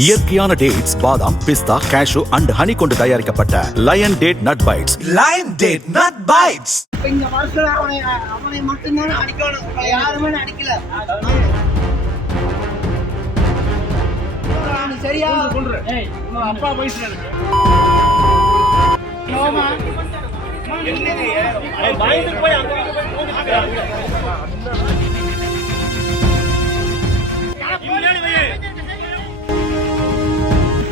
இயற்கையான டேட்ஸ், பாதாம், பிஸ்தா, cash and honey கொண்டு தயாரிக்கப்பட்ட Lion date nut bites. Lion date nut bites. இந்த வருஷம் அவனை மட்டும்தான் அடிக்கணும், யாருமே அடிக்கல. சரியா அப்பா போயிட்டு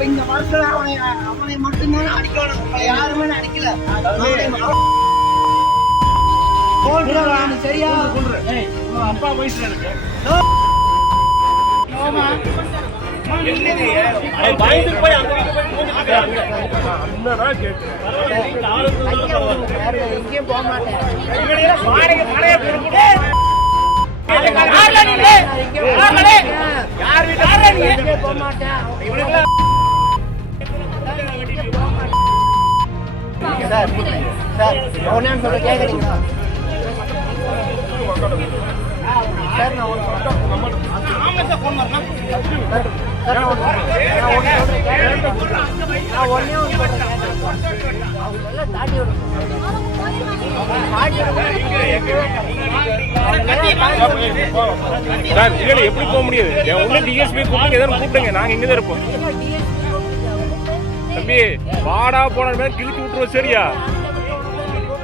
இந்த வருஷம் அவனை மட்டும்தான் அடிக்கணும், யாருமே அடிக்கல. சரியா அப்பா போயிட்டு எங்கேயும் போக மாட்டேன். சார் சொல்ல கேக்குறீங்களா சார்? நான் ஒன்று எப்படி போக முடியாது? உள்ள டிஎஸ்பி கூப்பிட்டு எதாவது கூப்பிடுங்க, நாங்க இங்கதான் இருப்போம். தம்பி வாடா போன மாதிரி கிழிச்சு விட்டுருவோம். சரியா?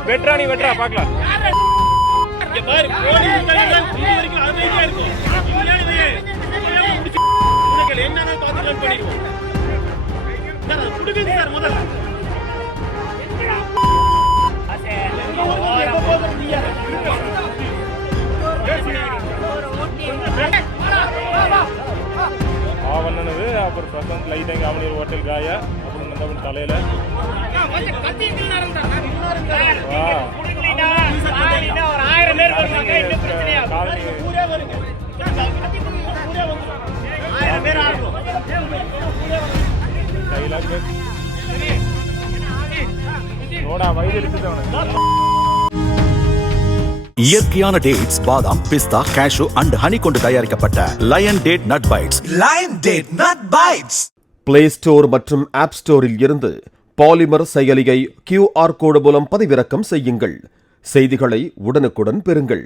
வெட்ரா, நீ வெட்ரா பாக்கலாம். ஆவண்ணனது அப்புறம் பிரசாந்த் லைட்டாங்க அவனி ஹோட்டல் காயா அப்புறம் நந்தவன் தலையில நோடா வயது இருக்குது அவனுக்கு. இயற்கையான டேட்ஸ், பாதாம், பிஸ்தா, கேஷு அண்ட் ஹனி கொண்டு தயாரிக்கப்பட்ட Lion date nut bites. Lion date nut bites. Play store மற்றும் ஆப் ஸ்டோரில் இருந்து பாலிமர் செயலியை QR கோடு மூலம் பதிவிறக்கம் செய்யுங்கள். செய்திகளை உடனுக்குடன் பெறுங்கள்.